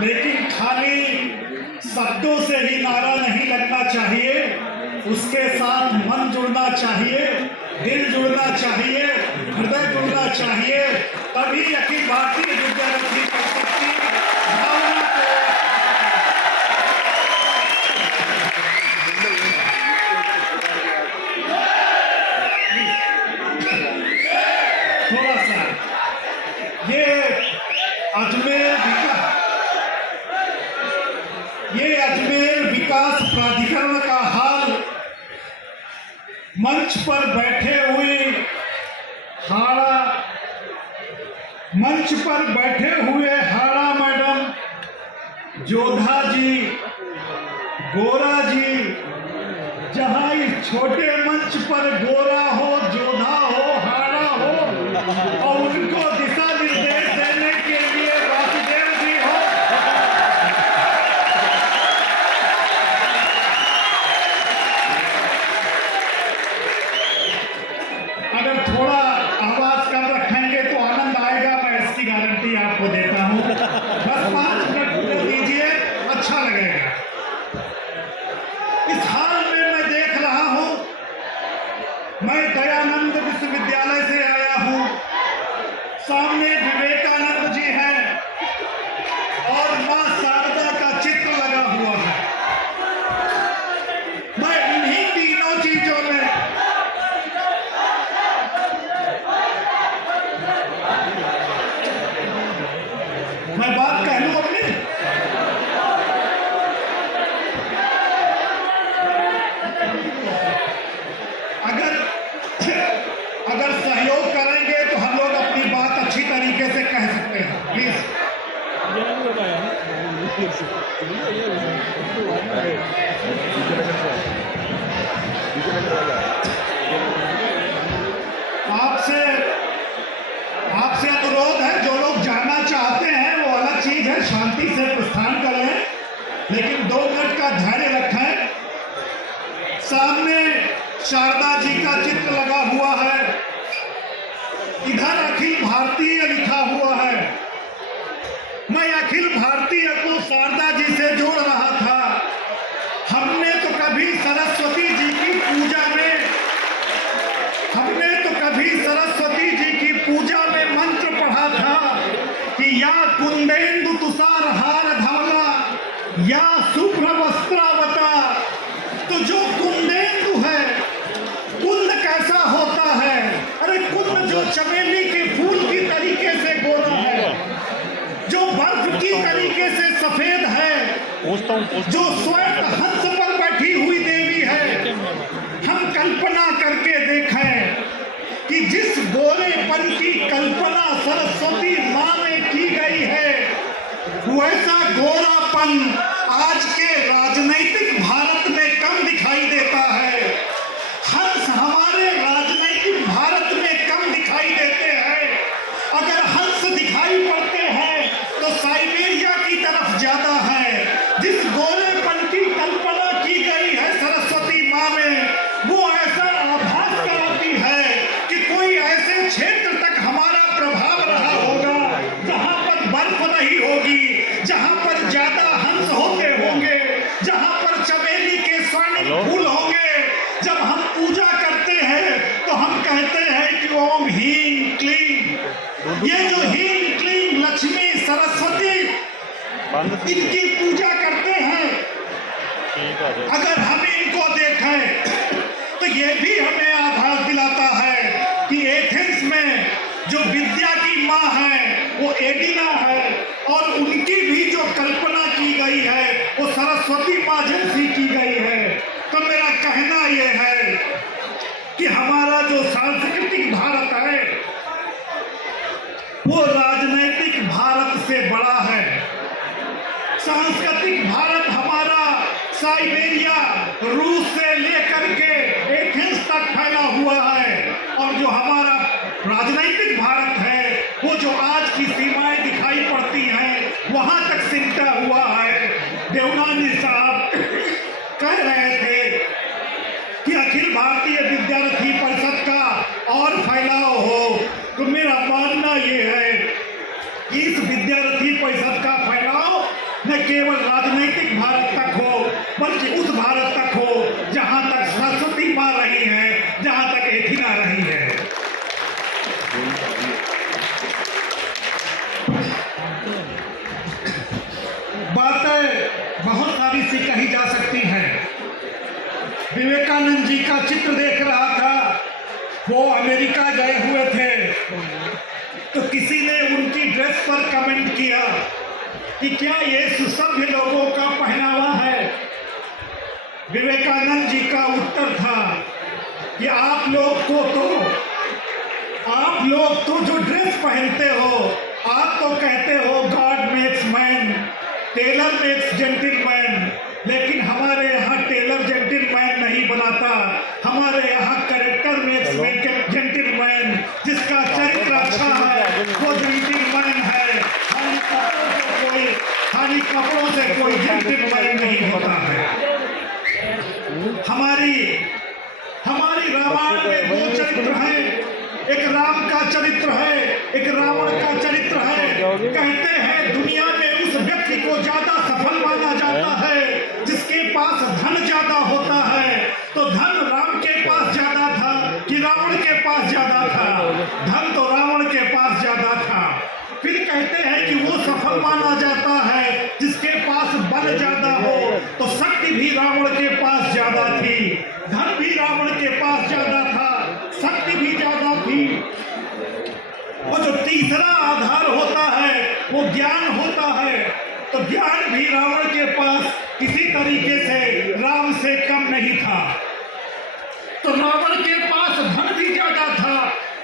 लेकिन खाली शब्दों से ही नारा नहीं लगना चाहिए, उसके साथ मन जुड़ना चाहिए, दिल जुड़ना चाहिए, हृदय जुड़ना चाहिए, तभी अखिल भारतीय विद्यार्थी परिषद की भावना को थोड़ा सा ये अजमेर विकास प्राधिकरण का हाल मंच पर बैठे हुए हाड़ा मैडम, जोधा जी, गोरा जी, जहां इस छोटे मंच पर गोरा हो, जोधा हो, हाड़ा हो और उनको दिशा निर्देश देने के लिए वासुदेव जी हो, अगर थोड़ा आवाज कम रखेंगे तो आनंद आएगा, मैं इसकी गारंटी आपको देता हूं। बस 5 मिनट दीजिए, अच्छा लगेगा। इस हाल में मैं देख रहा हूं, मैं दयानंद विश्वविद्यालय से आया हूं, सामने विवेकानंद जी हैं और मां शारदा का चित्र लगा हुआ है। मैं इन्हीं तीनों चीजों में मैं बात कह लूं अपनी, अगर सहयोग करेंगे तो हम लोग अपनी बात अच्छी तरीके से कह सकते हैं। प्लीज आपसे अनुरोध है, जो लोग जाना चाहते हैं वो अलग चीज है, शांति से प्रस्थान कर लें, लेकिन 2 मिनट का धैर्य रखें। सामने शारदा जी का चित्र लगा हुआ है, इधर अखिल भारतीय लिखा हुआ है। मैं अखिल भारतीय को शारदा जी से जोड़ रहा था। हमने तो कभी सरस्वती जी की पूजा में मंत्र पढ़ा था कि या कुंदेन्दु तुषार हार धवला या शुभ्र वस्त्रावता। तो जो कुंदेन्दु है, कुंद कैसा होता है? अरे कुंद जो चमेली के फूल की तरीके से गोरा है, जो बर्फ की तरीके से सफेद है, जो स्वयं हंस पर बैठी हुई देवी है। हम कल्पना करके देखें कि जिस गोरेपन की कल्पना सरस्वती मां में की गई है, वैसा गोरापन आज के राजनीतिक भारत में कम दिखाई देता है। हंस हमारे राजनीतिक भारत में कम दिखाई देते हैं। अगर हंस दिखाई पड़ते हैं तो साइबेरिया की तरफ ज्यादा है। जिस गोरेपन की कल्पना की गई है सरस्वती मां में, वो ऐसा आभास कराती है कि कोई ऐसे क्षेत्र तक हमारा प्रभाव रहा होगा जहां पर बर्फ नहीं होगी, जहां पर ज्यादा हंस होते होंगे, जहां पर चमेली के स्वर्णिम फूल होंगे। जब हम पूजा करते हैं तो हम कहते हैं कि ओम ह्रीं क्लीं। ये जो ह्रीं क्लीं लक्ष्मी सरस्वती, इनकी पूजा करते हैं। अगर हम इनको देखें तो ये भी हमें आभास दिलाता है कि एथेंस में जो विद्या की मां है वो एडिना है, और उनकी भी जो कल्पना की गई है वो सरस्वती मां जैसी की गई है। तो मेरा कहना यह है कि हमारा जो सांस्कृतिक भारत है वो राजनीतिक भारत से बड़ा है। सांस्कृतिक भारत हमारा साइबेरिया, रूस से लेकर के एथेंस तक फैला हुआ है, और जो हमारा राजनीतिक भारत है वो जो आज की सीमाएं दिखाई पड़ती हैं वहां तक सिमटा हुआ है। देवनानी साहब कह रहे थे कि अखिल भारतीय विद्यार्थी परिषद का और फैलाव हो, तो मेरा मानना ये है कि इस विद्यार्थी परिषद का फैलाव न केवल राजनीतिक भारत तक हो, बल्कि उस भारत तक हो जहां तक सरस्वती मां रही है, जहां तक एथिना रही है। बातें बहुत सारी सी कही जा सकती हैं। विवेकानंद जी का चित्र देख रहा था, वो अमेरिका गए हुए थे, तो किसी ने उनकी ड्रेस पर कमेंट किया कि क्या ये सुसभ्य लोगों का पहनावा है। विवेकानंद जी का उत्तर था कि आप लोग तो जो ड्रेस पहनते हो, आप तो कहते हो God makes man, tailor makes gentleman, लेकिन हमारे यहाँ टेलर जेंटलमैन नहीं बनाता, हमारे यहाँ कैरेक्टर मेक्स जेंटलमैन। जिसका चरित्र अच्छा है वो जेंटलमैन है, खाली कपड़ों से कोई जेंटलमैन नहीं होता है। हमारी रामायण में दो चरित्र हैं, एक राम का चरित्र है, एक रावण का चरित्र है। कहते हैं दुनिया में उस व्यक्ति को ज्यादा सफल माना जाता है जिसके पास धन ज्यादा होता है। तो धन राम के पास ज्यादा था कि रावण के पास ज्यादा था? धन तो रावण के पास ज्यादा था। फिर कहते हैं कि वो सफल माना जाता है जिसके पास बल ज्यादा हो, तो शक्ति भी रावण के पास ज्यादा थी, धन भी रावण के पास ज्यादा था, शक्ति भी ज्यादा थी। और जो तीसरा आधार होता है वो ज्ञान होता है, तो ज्ञान भी रावण के पास किसी तरीके से राम से कम नहीं था। तो रावण के पास धन भी ज्यादा था,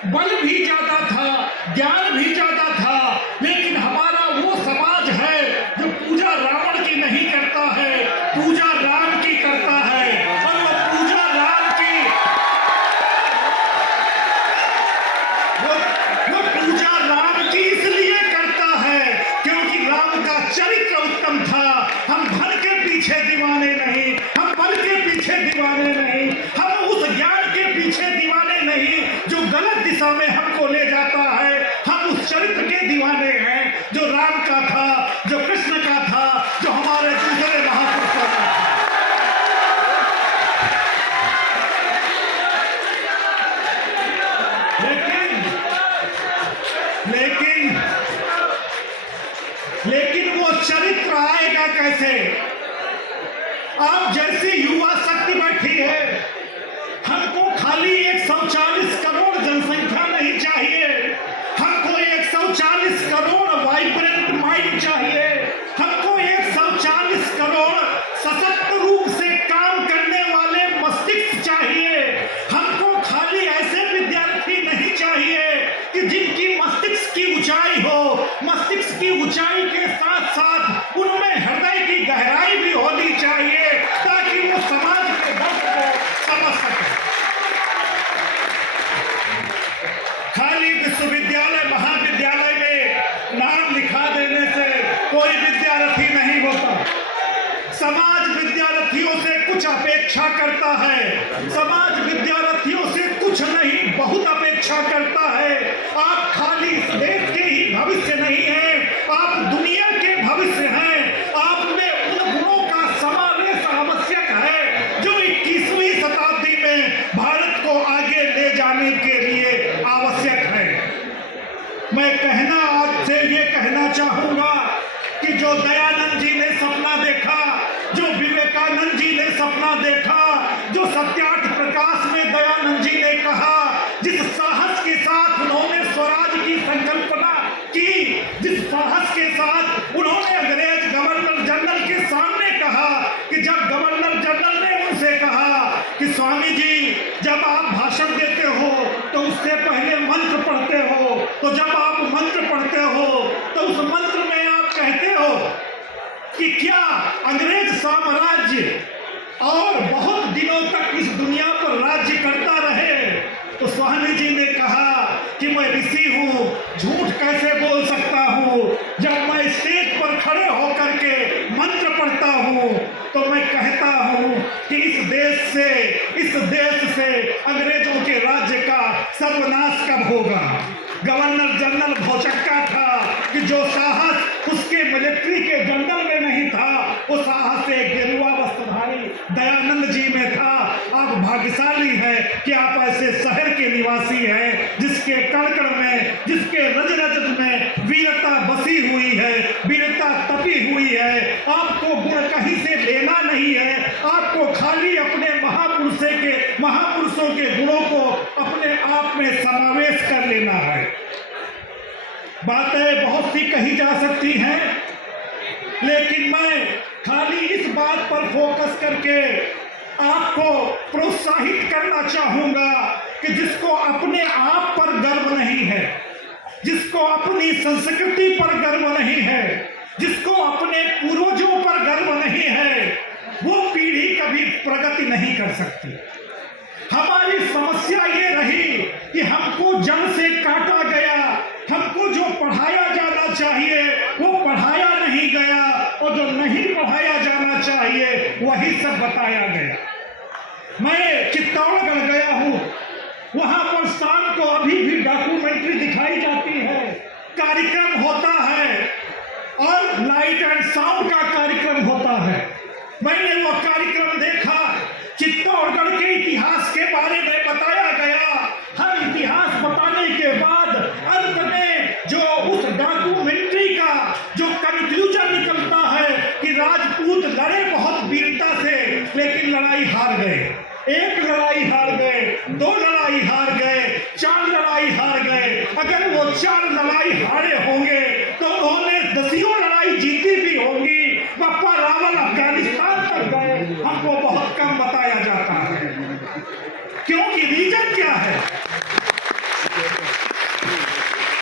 बल भी ज्यादा था, ज्ञान भी ज्यादा था, लेकिन हमारा वो समाज है जो पूजा रावण की नहीं करता है, पूजा राम की करता है। और वो पूजा राम की, वो पूजा राम की इसलिए करता है क्योंकि राम का चरित्र उत्तम था। हम धन के पीछे दीवाने नहीं, हम बल के पीछे दीवाने नहीं, हम उस ज्ञान के पीछे दीवाने नहीं जो गलत दिशा में हमको ले जाता है। हम उस चरित्र के दीवाने हैं जो राम का था, जो कृष्ण का था, जो हमारे दूसरे महापुरुषों का था। लेकिन वो चरित्र आएगा कैसे? आप जैसी युवा शक्ति बैठी है, हमको खाली 140 करोड़ जनसंख्या नहीं चाहिए, हमको 140 करोड़ वाइब्रेंट माइंड चाहिए, हमको 140 करोड़ सशक्त रूप से काम करने वाले मस्तिष्क चाहिए। हमको खाली ऐसे विद्यार्थी नहीं चाहिए कि जिनकी मस्तिष्क की ऊंचाई हो, मस्तिष्क की ऊंचाई के साथ साथ उनमें हृदय की गहराई भी होनी चाहिए, ताकि वो समाज के दर्द को समझ सके। खाली विश्वविद्यालय महाविद्यालय में नाम लिखा देने से कोई विद्यार्थी नहीं होता। समाज विद्यार्थियों से कुछ अपेक्षा करता है, समाज विद्यार्थियों से कुछ नहीं बहुत अपेक्षा करता है। आप खाली इस देश के ही भविष्य नहीं हैं, आप दुनिया के भविष्य हैं। आप में उन गुणों का समावेश आवश्यक है जो 21वीं शताब्दी में भारत को आगे ले जाने के लिए आवश्यक है। मैं आज से ये कहना चाहूंगा कि जो दयानंद जी ने सपना देखा, जो विवेकानंद जी ने सपना देखा, जो सत्यार्थ प्रकाश में दयानंद जी ने कहा, जिस साहस के साथ उन्होंने स्वराज की संकल्पना की, जिस साहस के साथ उन्होंने अंग्रेज गवर्नर जनरल के सामने कहा, कि जब गवर्नर जनरल ने उनसे कहा कि स्वामी जी जब आप भाषण देते हो तो उससे पहले मंत्र पढ़ते हो, तो जब आप मंत्र पढ़ते हो तो उस मंत्र में आप कहते हो कि क्या अंग्रेज साम्राज्य और बहुत दिनों तक इस दुनिया पर राज्य करता रहे? तो स्वामी जी ने कहा कि मैं ऋषि हूँ, झूठ कैसे बोल सकता हूँ? जब मैं स्टेज पर खड़े होकर के मंत्र पढ़ता हूँ तो मैं कहता हूँ कि इस देश से अंग्रेजों के राज्य का सर्वनाश कब होगा। गवर्नर जनरल भौचक्का था कि जो साहस उसके मिलिट्री के जनरल में नहीं था, वो साहस एक गेरुआ वस्त्रधारी दयानंद जी में था। आप भाग्यशाली हैं कि आप ऐसे शहर के निवासी हैं जिसके कण-कण में, जिसके रज-रज में वीरता बसी हुई है, वीरता तपी हुई है। आपको गुण कहीं से लेना नहीं है, आपको खाली अपने महापुरुषों के गुणों को अपने आप में समावेश कर लेना है। बातें बहुत सी कही जा सकती हैं, लेकिन मैं खाली इस बात पर फोकस करके आपको प्रोत्साहित करना चाहूंगा कि जिसको अपने आप पर गर्व नहीं है, जिसको अपनी संस्कृति पर गर्व नहीं है, जिसको अपने पूर्वजों पर गर्व नहीं है, वो पीढ़ी कभी प्रगति नहीं कर सकती। हमारी समस्या ये रही कि हमको जड़ से काटा गया, हमको जो पढ़ाया जाना चाहिए वो पढ़ाया नहीं गया, और जो नहीं पढ़ाया जाना चाहिए वही सब बताया गया। मैं चित्तौड़गढ़ गया हूँ, वहां पर शाम को अभी भी डॉक्यूमेंट्री दिखाई जाती है, कार्यक्रम होता है और लाइट एंड साउंड का कार्यक्रम होता है। मैंने वो कार्यक्रम देखा, चित्तौड़गढ़ के इतिहास के बारे में बताया गया। हर इतिहास बताने के बाद अंत में जो उस डॉक्यूमेंट्री का जो कंक्लूजन निकलता है कि राजपूत लड़े बहुत वीरता से, लेकिन लड़ाई हार गए। एक लड़ाई हार गए, दो